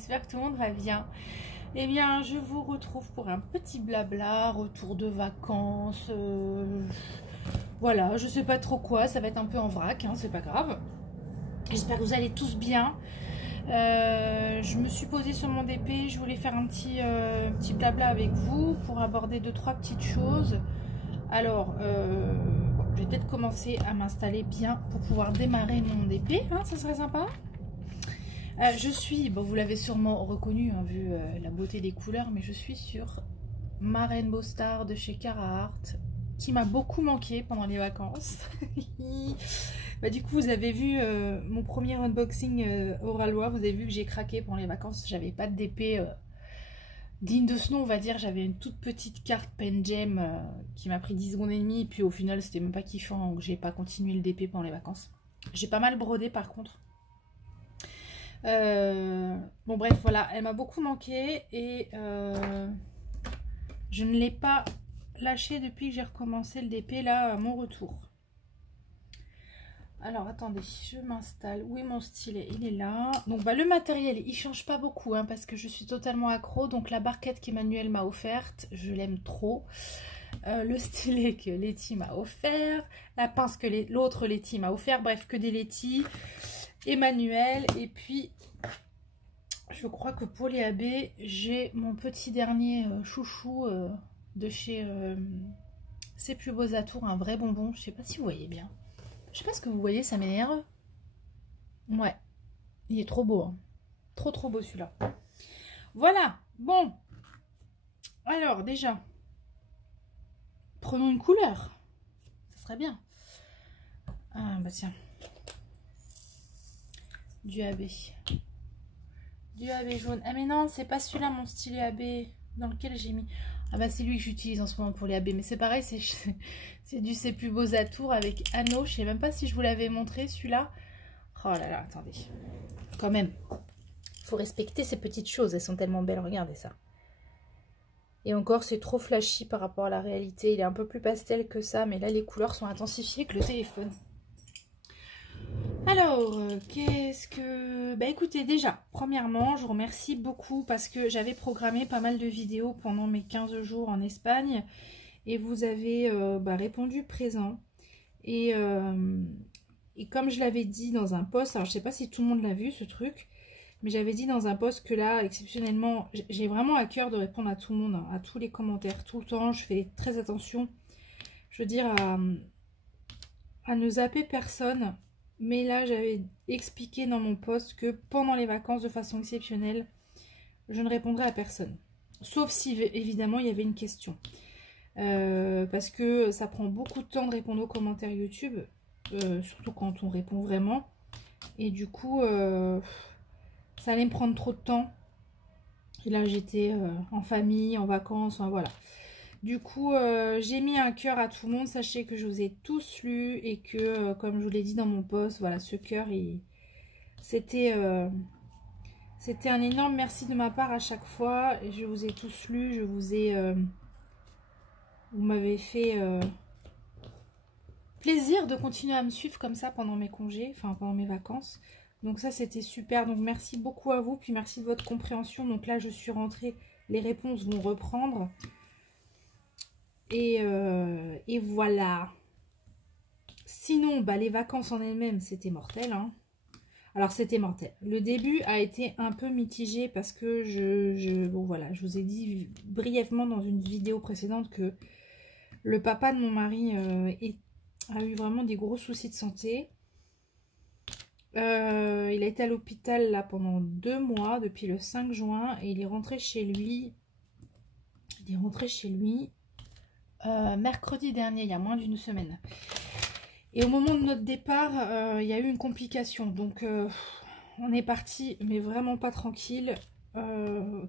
j'espère que tout le monde va bien. Eh bien, je vous retrouve pour un petit blabla, retour de vacances. Voilà, je sais pas trop quoi, ça va être un peu en vrac, hein, c'est pas grave. J'espère que vous allez tous bien. Je me suis posée sur mon DP, je voulais faire un petit blabla avec vous pour aborder 2-3 petites choses. Alors, bon, je vais peut-être commencer à m'installer bien pour pouvoir démarrer mon DP, hein, ça serait sympa. Je suis, bon, vous l'avez sûrement reconnu, hein, vu la beauté des couleurs, mais je suis sur ma Rainbow Star de chez Carhartt, qui m'a beaucoup manqué pendant les vacances. Bah, du coup, vous avez vu mon premier unboxing au Ralois, vous avez vu que j'ai craqué pendant les vacances, j'avais pas de DP digne de ce nom, on va dire. J'avais une toute petite carte Pen Gem qui m'a pris 10 secondes et demie, puis au final, c'était même pas kiffant, donc j'ai pas continué le DP pendant les vacances. J'ai pas mal brodé par contre. Bon bref, voilà, elle m'a beaucoup manqué et je ne l'ai pas lâché depuis que j'ai recommencé le DP là à mon retour. Alors attendez, je m'installe. Où est mon stylet? Il est là. Donc bah le matériel il change pas beaucoup, hein, parce que je suis totalement accro. Donc la barquette qu'Emmanuel m'a offerte, je l'aime trop. Le stylet que Letty m'a offert, la pince que l'autre Letty m'a offert, bref, que des Letty. Emmanuel, et puis je crois que pour les AB j'ai mon petit dernier chouchou de chez C'est Plus Beaux Atours, un vrai bonbon. Je sais pas si vous voyez bien, je sais pas ce que vous voyez, ça m'énerve. Ouais, il est trop beau, hein. Trop beau celui-là. Voilà, bon, alors déjà prenons une couleur, ça serait bien. Ah bah tiens, du AB. Du AB jaune. Ah mais non, c'est pas celui-là mon stylet AB dans lequel j'ai mis. Ah bah c'est lui que j'utilise en ce moment pour les AB. Mais c'est pareil, c'est du C'est Plus Beaux Atours avec anneau. Je sais même pas si je vous l'avais montré celui-là. Oh là là, attendez. Quand même. Faut respecter ces petites choses, elles sont tellement belles. Regardez ça. Et encore, c'est trop flashy par rapport à la réalité. Il est un peu plus pastel que ça, mais là les couleurs sont intensifiées que le téléphone. Alors, qu'est-ce que... Bah écoutez, déjà, premièrement, je vous remercie beaucoup parce que j'avais programmé pas mal de vidéos pendant mes 15 jours en Espagne et vous avez répondu présent. Et comme je l'avais dit dans un post, alors je sais pas si tout le monde l'a vu ce truc, mais j'avais dit dans un post que là, exceptionnellement, j'ai vraiment à cœur de répondre à tout le monde, hein, à tous les commentaires, tout le temps. Je fais très attention, je veux dire, à ne zapper personne. Mais là, j'avais expliqué dans mon post que pendant les vacances, de façon exceptionnelle, je ne répondrai à personne. Sauf si, évidemment, il y avait une question. Parce que ça prend beaucoup de temps de répondre aux commentaires YouTube, surtout quand on répond vraiment. Et du coup, ça allait me prendre trop de temps. Et là, j'étais en famille, en vacances, enfin voilà. Du coup, j'ai mis un cœur à tout le monde. Sachez que je vous ai tous lus et que, comme je vous l'ai dit dans mon post, voilà, ce cœur, c'était un énorme merci de ma part à chaque fois. Et je vous ai tous lus, je vous ai... vous m'avez fait plaisir de continuer à me suivre comme ça pendant mes congés, enfin pendant mes vacances. Donc ça, c'était super. Donc merci beaucoup à vous, puis merci de votre compréhension. Donc là, je suis rentrée, les réponses vont reprendre. Et voilà. Sinon, bah, les vacances en elles-mêmes, c'était mortel, hein. Alors, c'était mortel. Le début a été un peu mitigé parce que bon, voilà, je vous ai dit brièvement dans une vidéo précédente que le papa de mon mari a eu vraiment des gros soucis de santé. Il a été à l'hôpital là pendant 2 mois, depuis le 5 juin, et il est rentré chez lui. Mercredi dernier, il y a moins d'1 semaine. Et au moment de notre départ, il y a eu une complication. Donc, on est parti, mais vraiment pas tranquille.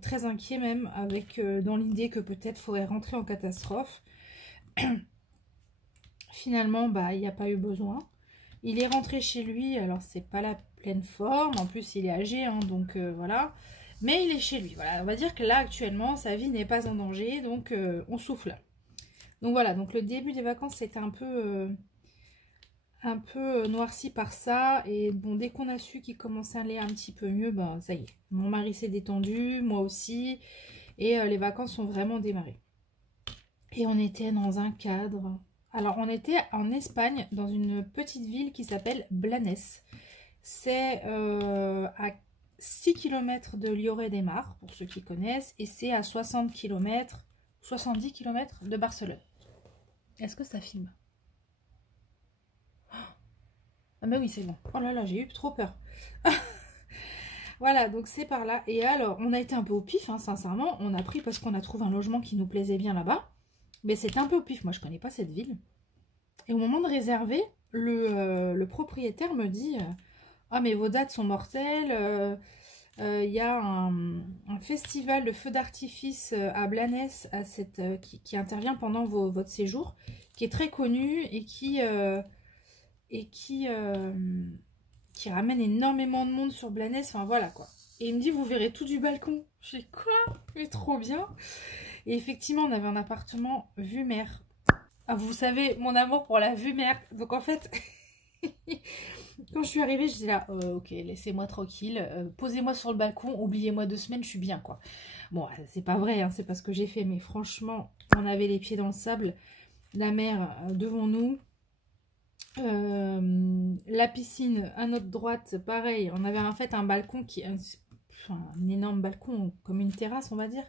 Très inquiet même, avec dans l'idée que peut-être faudrait rentrer en catastrophe. Finalement, bah, il n'y a pas eu besoin. Il est rentré chez lui, alors c'est pas la pleine forme. En plus, il est âgé, hein, donc voilà. Mais il est chez lui. Voilà, on va dire que là, actuellement, sa vie n'est pas en danger, donc on souffle. Donc voilà, donc le début des vacances, c'était un peu un peu noirci par ça. Et bon, dès qu'on a su qu'il commençait à aller un petit peu mieux, ben ça y est. Mon mari s'est détendu, moi aussi. Et les vacances sont vraiment démarrées. Et on était dans un cadre. Alors, on était en Espagne, dans une petite ville qui s'appelle Blanes. C'est à 6 km de Lloret de Mar, pour ceux qui connaissent. Et c'est à 60 km, 70 km de Barcelone. Est-ce que ça filme? Ah ben oui, c'est bon. Oh là là, j'ai eu trop peur. Voilà, donc c'est par là. Et alors, on a été un peu au pif, hein, sincèrement. On a pris parce qu'on a trouvé un logement qui nous plaisait bien là-bas. Mais c'était un peu au pif. Moi, je connais pas cette ville. Et au moment de réserver, le propriétaire me dit ah, mais vos dates sont mortelles. Il y a un festival de feux d'artifice à Blanes qui intervient pendant votre séjour, qui est très connu et qui ramène énormément de monde sur Blanes. Enfin, voilà, quoi. Et il me dit, vous verrez tout du balcon. Je dis, quoi? Mais trop bien. Et effectivement, on avait un appartement vue mer. Ah, vous savez, mon amour pour la vue mer. Donc, en fait, quand je suis arrivée, je dis là, ok, laissez-moi tranquille. Posez-moi sur le balcon. Oubliez-moi 2 semaines, je suis bien, quoi. Bon, c'est pas vrai, hein, c'est pas ce que j'ai fait. Mais franchement, on avait les pieds dans le sable. La mer devant nous. La piscine à notre droite, pareil. On avait en fait un balcon un énorme balcon, comme une terrasse, on va dire,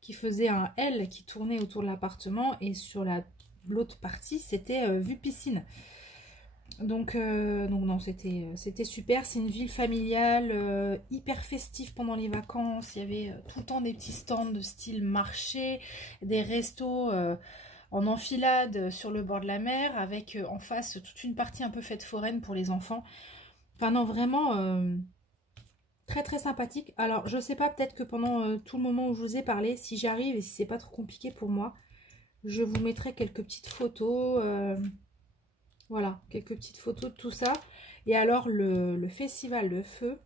qui faisait un L qui tournait autour de l'appartement, et sur l'autre partie c'était vue piscine. Donc non, c'était super. C'est une ville familiale, hyper festive pendant les vacances. Il y avait tout le temps des petits stands de style marché, des restos en enfilade sur le bord de la mer, avec en face toute une partie un peu fête foraine pour les enfants. Enfin non, vraiment très très sympathique. Alors je sais pas, peut-être que pendant tout le moment où je vous ai parlé, si j'arrive et si c'est pas trop compliqué pour moi, je vous mettrai quelques petites photos. Voilà, quelques petites photos de tout ça. Et alors le festival de feu,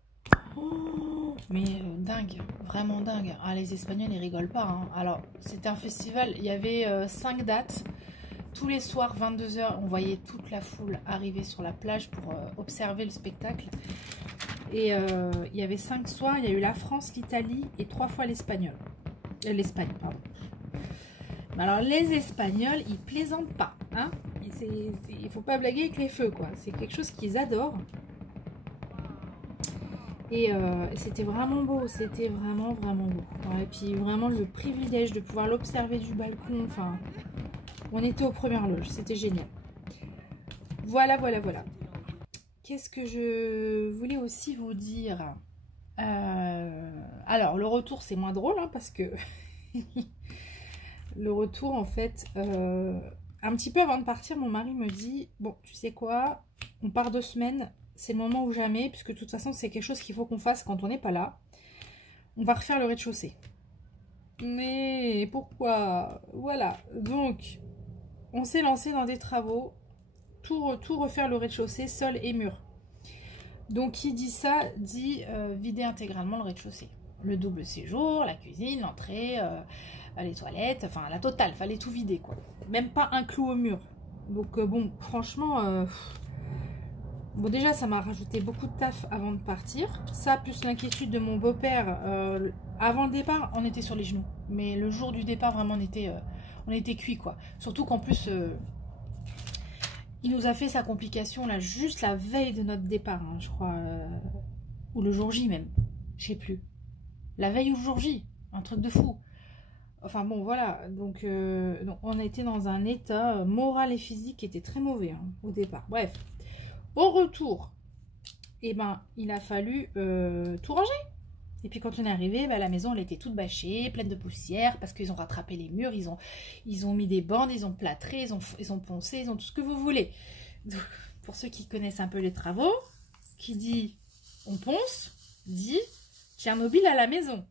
oh, mais dingue, vraiment dingue. Ah, les Espagnols ils rigolent pas, hein. Alors c'était un festival, il y avait 5 dates. Tous les soirs 22h, on voyait toute la foule arriver sur la plage pour observer le spectacle. Et il y avait 5 soirs, il y a eu la France, l'Italie et 3 fois l'Espagne, pardon. Alors les Espagnols, ils plaisantent pas, hein. Il faut pas blaguer avec les feux, quoi. C'est quelque chose qu'ils adorent. Et c'était vraiment beau, c'était vraiment vraiment beau. Ouais, et puis vraiment le privilège de pouvoir l'observer du balcon. Enfin, on était aux premières loges, c'était génial. Voilà, voilà, voilà. Qu'est-ce que je voulais aussi vous dire? Alors le retour c'est moins drôle, hein, parce que le retour en fait, un petit peu avant de partir, mon mari me dit bon, tu sais quoi, on part 2 semaines, c'est le moment ou jamais, puisque de toute façon c'est quelque chose qu'il faut qu'on fasse quand on n'est pas là. On va refaire le rez-de-chaussée. Mais pourquoi? Voilà, donc on s'est lancé dans des travaux, tout refaire le rez-de-chaussée, sol et mur. Donc qui dit ça dit vider intégralement le rez-de-chaussée. Le double séjour, la cuisine, l'entrée, les toilettes, enfin la totale, fallait tout vider, quoi. Même pas un clou au mur. Donc bon, franchement, bon déjà ça m'a rajouté beaucoup de taf avant de partir. Ça plus l'inquiétude de mon beau-père. Avant le départ, on était sur les genoux. Mais le jour du départ, vraiment, on était cuit, quoi. Surtout qu'en plus, il nous a fait sa complication là juste la veille de notre départ, hein, je crois. Ou le jour J même. Je sais plus. La veille ou le jour J. Un truc de fou. Enfin bon, voilà. Donc on a été dans un état moral et physique qui était très mauvais, hein, au départ. Bref. Au retour, eh ben, il a fallu tout ranger. Et puis quand on est arrivé, bah, la maison elle était toute bâchée, pleine de poussière, parce qu'ils ont rattrapé les murs, ils ont mis des bandes, ils ont plâtré, ils ont poncé, ils ont tout ce que vous voulez. Donc, pour ceux qui connaissent un peu les travaux, qui dit on ponce, dit Tchernobyl à la maison.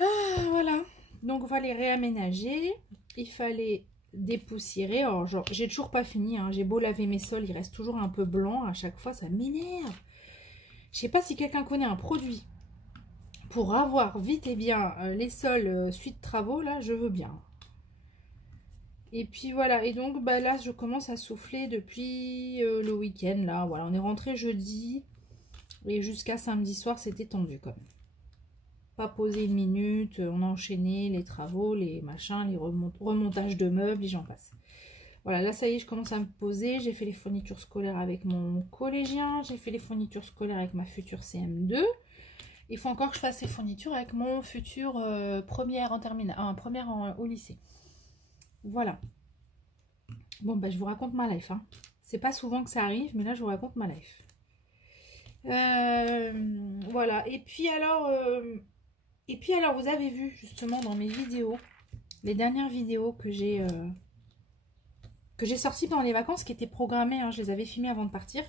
Ah, voilà. Donc il fallait réaménager, il fallait dépoussiérer. Alors genre, j'ai toujours pas fini, hein. J'ai beau laver mes sols, il reste toujours un peu blanc à chaque fois, ça m'énerve. Je sais pas si quelqu'un connaît un produit pour avoir vite et bien les sols suite travaux, là, je veux bien. Et puis voilà, et donc bah, là je commence à souffler depuis le week-end. Là, voilà, on est rentré jeudi et jusqu'à samedi soir c'était tendu quand même. Pas posé une minute, on a enchaîné les travaux, les machins, les remontages de meubles et j'en passe. Voilà, là ça y est, je commence à me poser. J'ai fait les fournitures scolaires avec mon collégien, j'ai fait les fournitures scolaires avec ma future CM2. Il faut encore que je fasse les fournitures avec mon futur première en terminale, au lycée. Voilà. Bon, bah, je vous raconte ma life. Hein. C'est pas souvent que ça arrive, mais là, je vous raconte ma life. Voilà. Et puis alors, vous avez vu justement dans mes vidéos, les dernières vidéos que j'ai sorties pendant les vacances, qui étaient programmées, hein, je les avais filmées avant de partir.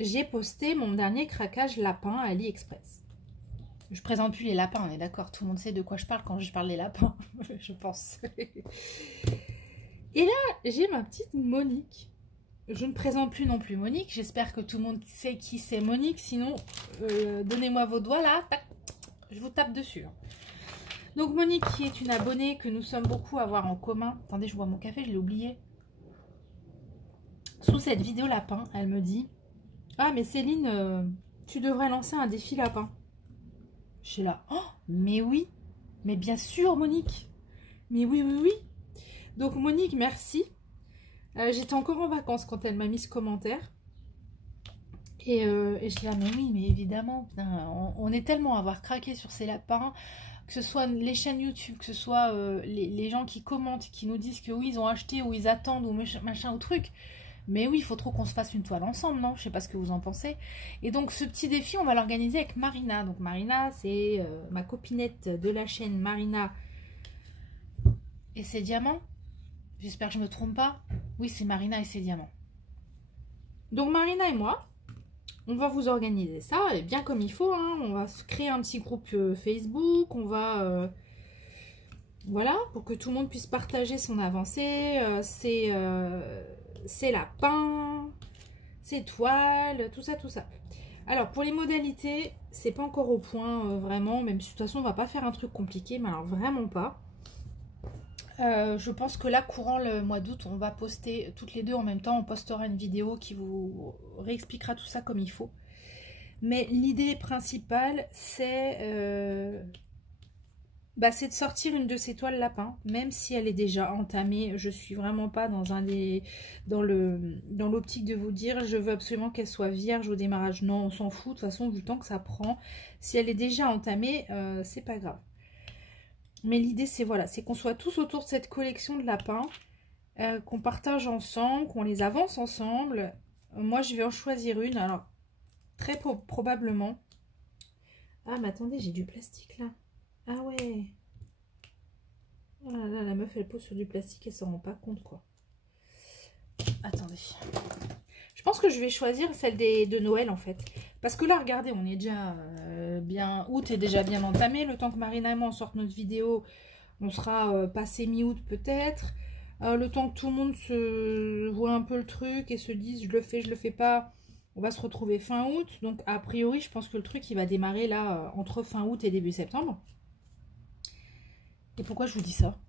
J'ai posté mon dernier craquage lapin à AliExpress. Je présente plus les lapins, on est d'accord. Tout le monde sait de quoi je parle quand je parle des lapins, je pense. Et là, j'ai ma petite Monique. Je ne présente plus non plus Monique. J'espère que tout le monde sait qui c'est Monique. Sinon, donnez-moi vos doigts là. Tac, je vous tape dessus. Donc Monique qui est une abonnée que nous sommes beaucoup à avoir en commun. Attendez, je bois mon café, je l'ai oublié. Sous cette vidéo lapin, elle me dit: ah mais Céline, tu devrais lancer un défi lapin. Je suis là, oh mais oui, mais bien sûr Monique. Mais oui, oui, oui. Donc Monique, merci. J'étais encore en vacances quand elle m'a mis ce commentaire. Et je dis, ah mais oui, mais évidemment, putain, on est tellement à avoir craqué sur ces lapins, que ce soit les chaînes YouTube, que ce soit les gens qui commentent, qui nous disent que oui, ils ont acheté, ou ils attendent, ou machin ou truc. Mais oui, il faut trop qu'on se fasse une toile ensemble, non? Je sais pas ce que vous en pensez. Et donc, ce petit défi, on va l'organiser avec Marina. Donc, Marina, c'est ma copinette de la chaîne Marina et ses diamants. J'espère que je me trompe pas. Oui, c'est Marina et ses diamants. Donc, Marina et moi, on va vous organiser ça, et bien comme il faut. Hein. On va se créer un petit groupe Facebook. On va... voilà, pour que tout le monde puisse partager son avancée. C'est lapin, c'est toile, tout ça, tout ça. Alors, pour les modalités, c'est pas encore au point, vraiment. Même si, de toute façon, on va pas faire un truc compliqué, mais alors vraiment pas. Je pense que là, courant le mois d'août, on va poster toutes les deux en même temps. On postera une vidéo qui vous réexpliquera tout ça comme il faut. Mais l'idée principale, c'est de sortir une de ces toiles lapin, même si elle est déjà entamée. Je suis vraiment pas dans l'optique de vous dire je veux absolument qu'elle soit vierge au démarrage. Non, on s'en fout. De toute façon, vu le temps que ça prend, si elle est déjà entamée, c'est pas grave. Mais l'idée, c'est voilà, c'est qu'on soit tous autour de cette collection de lapins, qu'on partage ensemble, qu'on les avance ensemble. Moi, je vais en choisir une. Alors, très probablement... Ah, mais attendez, j'ai du plastique là. Ah ouais. Oh là là, la meuf, elle pose sur du plastique, elle s'en rend pas compte, quoi. Attendez. Je pense que je vais choisir celle de Noël, en fait. Parce que là, regardez, on est déjà bien... Août est déjà bien entamé. Le temps que Marina et moi, on sorte notre vidéo, on sera passé mi-août, peut-être. Le temps que tout le monde se voit un peu le truc et se dise, je le fais pas, on va se retrouver fin août. Donc, a priori, je pense que le truc, il va démarrer, là, entre fin août et début septembre. Et pourquoi je vous dis ça?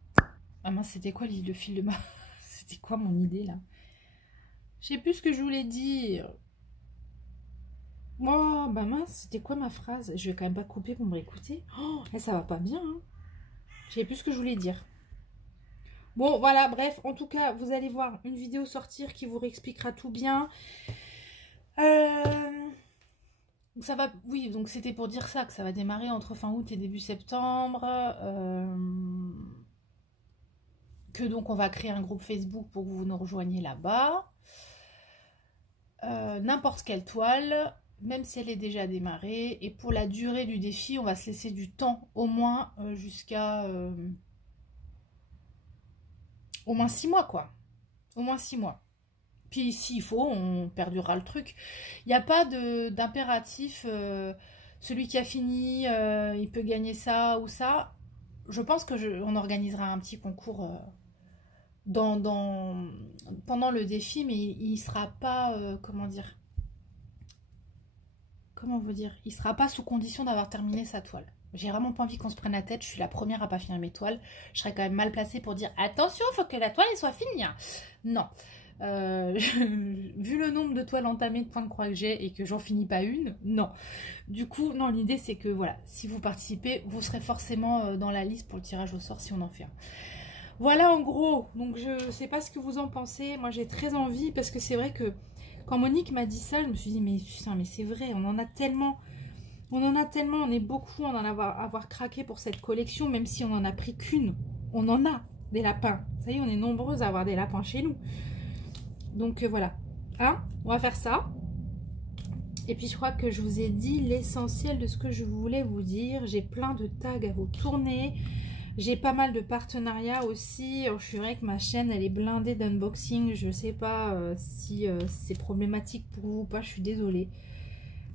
Ah mince, c'était quoi le fil de ma... C'était quoi mon idée, là? Je sais plus ce que je voulais dire. Oh, bah mince, c'était quoi ma phrase? Je vais quand même pas couper pour me réécouter. Oh, ça va pas bien, hein. Je sais plus ce que je voulais dire. Bon, voilà, bref, en tout cas, vous allez voir une vidéo sortir qui vous réexpliquera tout bien. Ça va, oui, donc c'était pour dire ça, que ça va démarrer entre fin août et début septembre. Que donc on va créer un groupe Facebook pour que vous nous rejoigniez là-bas. N'importe quelle toile, même si elle est déjà démarrée. Et pour la durée du défi, on va se laisser du temps, au moins jusqu'à... au moins 6 mois, quoi. Au moins 6 mois. Puis s'il faut, on perdurera le truc. Il n'y a pas d'impératif. Celui qui a fini, il peut gagner ça ou ça. Je pense que on organisera un petit concours pendant le défi, mais il ne sera pas, comment vous dire, il sera pas sous condition d'avoir terminé sa toile. J'ai vraiment pas envie qu'on se prenne la tête. Je suis la première à pas finir mes toiles. Je serais quand même mal placée pour dire attention, il faut que la toile elle soit finie. Hein. Non. Vu le nombre de toiles entamées de points de croix que j'ai et que j'en finis pas une, non. Du coup, non, l'idée c'est que voilà, si vous participez, vous serez forcément dans la liste pour le tirage au sort si on en fait un. Voilà en gros, donc je sais pas ce que vous en pensez. Moi j'ai très envie parce que c'est vrai que quand Monique m'a dit ça, je me suis dit mais putain, mais c'est vrai, on en a tellement. On est beaucoup à en avoir craqué pour cette collection, même si on n'en a pris qu'une. On en a des lapins. Ça y est, on est nombreuses à avoir des lapins chez nous. Donc voilà. Hein, on va faire ça. Et puis je crois que je vous ai dit l'essentiel de ce que je voulais vous dire. J'ai plein de tags à vous tourner. J'ai pas mal de partenariats aussi. Alors, je suis vrai que ma chaîne, elle est blindée d'unboxing. Je sais pas si c'est problématique pour vous ou pas. Je suis désolée.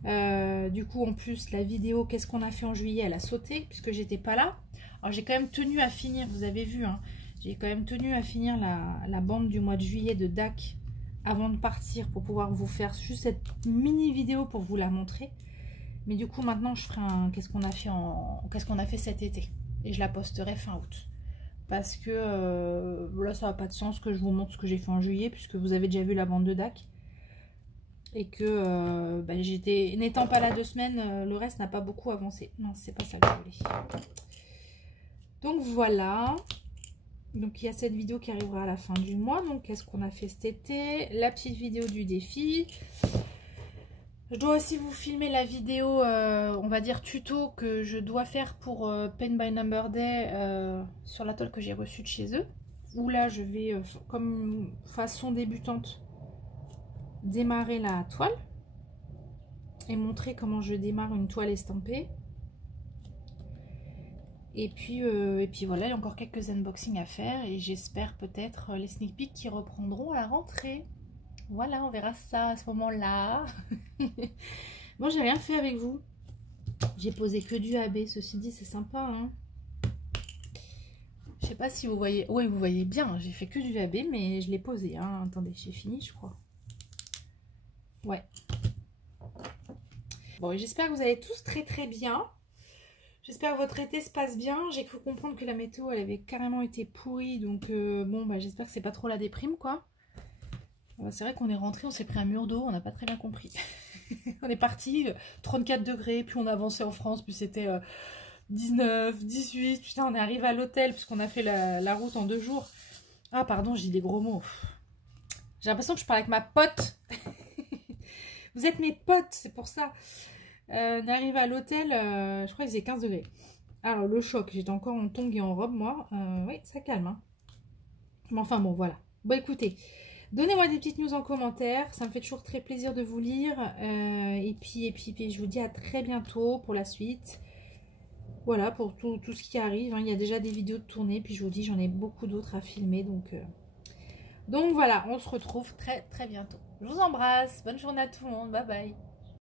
Du coup en plus la vidéo qu'est-ce qu'on a fait en juillet, elle a sauté puisque j'étais pas là. Alors j'ai quand même tenu à finir, vous avez vu hein, j'ai quand même tenu à finir la bande du mois de juillet de DAC avant de partir pour pouvoir vous faire juste cette mini vidéo pour vous la montrer. Mais du coup maintenant je ferai un qu'est-ce qu'on a fait cet été et je la posterai fin août parce que là ça n'a pas de sens que je vous montre ce que j'ai fait en juillet puisque vous avez déjà vu la bande de DAC. Et que j'étais, n'étant pas là 2 semaines, le reste n'a pas beaucoup avancé. Non, c'est pas ça que je voulais. Donc voilà. Donc il y a cette vidéo qui arrivera à la fin du mois. Donc qu'est-ce qu'on a fait cet été? La petite vidéo du défi. Je dois aussi vous filmer la vidéo, on va dire tuto, que je dois faire pour Paint by Number Day sur la toile que j'ai reçue de chez eux. Où là je vais, comme façon débutante, démarrer la toile et montrer comment je démarre une toile estampée et puis voilà, il y a encore quelques unboxings à faire et j'espère peut-être les sneak peeks qui reprendront à la rentrée. Voilà, on verra ça à ce moment là. Bon, j'ai rien fait avec vous, j'ai posé que du AB, ceci dit c'est sympa hein. Je sais pas si vous voyez, oui vous voyez bien, j'ai fait que du AB mais je l'ai posé hein. Attendez, j'ai fini je crois. Ouais. Bon, j'espère que vous allez tous très bien. J'espère que votre été se passe bien. J'ai cru comprendre que la météo, elle avait carrément été pourrie. Donc, bon, bah, j'espère que c'est pas trop la déprime, quoi. C'est vrai qu'on est rentré, on s'est pris un mur d'eau. On n'a pas très bien compris. On est parti, 34 degrés. Puis on a avancé en France. Puis c'était 19, 18. Putain, on est arrivé à l'hôtel puisqu'on a fait la route en 2 jours. Ah, pardon, j'ai dit des gros mots. J'ai l'impression que je parle avec ma pote. Vous êtes mes potes, c'est pour ça. On est arrivé à l'hôtel, je crois qu'il faisait 15 degrés. Alors, le choc, j'étais encore en tongs et en robe, moi. Oui, ça calme. Hein. Mais enfin, bon, voilà. Bon, écoutez, donnez-moi des petites news en commentaire. Ça me fait toujours très plaisir de vous lire. Et puis, je vous dis à très bientôt pour la suite. Voilà, pour tout ce qui arrive. Hein. Il y a déjà des vidéos de tournée. Puis, je vous dis, j'en ai beaucoup d'autres à filmer. Donc voilà, on se retrouve très bientôt. Je vous embrasse. Bonne journée à tout le monde. Bye bye.